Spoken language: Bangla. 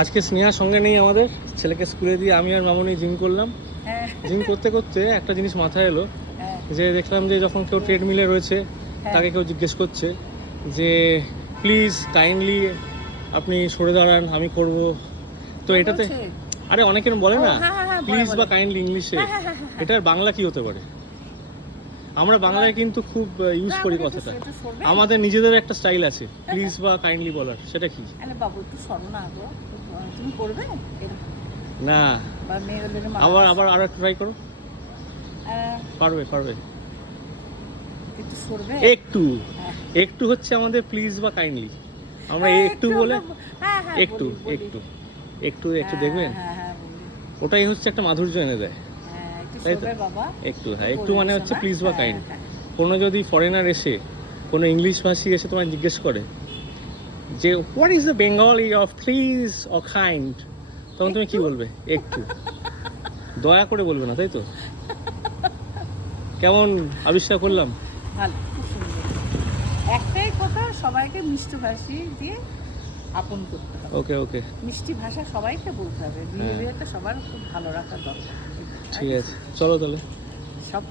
আজকে স্নেহার সঙ্গে নেই আমাদের, ছেলেকে স্কুলে দিয়ে আমি আর মামনি জিম করলাম। হ্যাঁ জিম করতে করতে একটা জিনিস মাথায় এলো, হ্যাঁ যে দেখলাম যে যখন কেউ ট্রেডমিলে রয়েছে তাকে কেউ জিজ্ঞেস করছে যে প্লিজ কাইন্ডলি আপনি সরে দাঁড়ান, আমি করব। তো কে এটাতে বলছে? আরে অনেকে বলে ও, না হ্যাঁ, হ্যাঁ, হ্যাঁ, বলে, প্লিজ বা বলে। কাইন্ডলি ইংলিশে, হ্যাঁ, হ্যাঁ, হ্যাঁ, হ্যাঁ। এটার বাংলা কি হতে পারে? আমরা বাংলায় কিন্তু খুব ইউজ না, করি আমাকে কথাটা, একটু সরবে? আমাদের নিজেদের একটা স্টাইল আছে প্লিজ বা কাইন্ডলি বলার, সেটা কি? আরে বাবু একটু সরো না গো, তুমি করবে এরকম? না, বা মেয়ে হলে আবার আবার আর একটু ট্রাই করো, পারবে পারবে। একটু সরবে। একটু হ্যাঁ। একটু হচ্ছে আমাদের প্লিজ বা কাইন্ডলি, আমরা হ্যাঁ, একটু বলে হ্যাঁ হ্যাঁ একটু বলি, বলি। একটু একটু একটু হ্যাঁ, দেখবেন, হ্যাঁ হ্যাঁ বলি। ওটাই হচ্ছে একটা মাধুর্য এনে দেয়। হ্যাঁ, একটু তাই তো? সরবে বাবা। একটু, হ্যাঁ একটু বলে মানে দিছো হচ্ছে না? প্লিজ বা হ্যাঁ, কাইন্ড। হ্যাঁ। কোনো যদি ফরেনার এসে কোনো ইংলিশ ভাষী এসে তোমায় জিজ্ঞেস করে যে what is the Bengali of please or kind, তখন তুমি কি বলবে? একটু। দয়া করে বলবে না, তাই তো? কেমন আবিষ্কার করলাম? ভালো, খুব সুন্দর। একটাই কথা, সবাইকে মিষ্টি ভাষী দিয়ে আপন করতে হবে। ওকে ওকে, মিষ্টি ভাষা সবাইকে বলতে হবে, বিহেভিয়ারটা সবার খুব ভালো রাখা দরকার। ঠিক আছে, চলো তাহলে।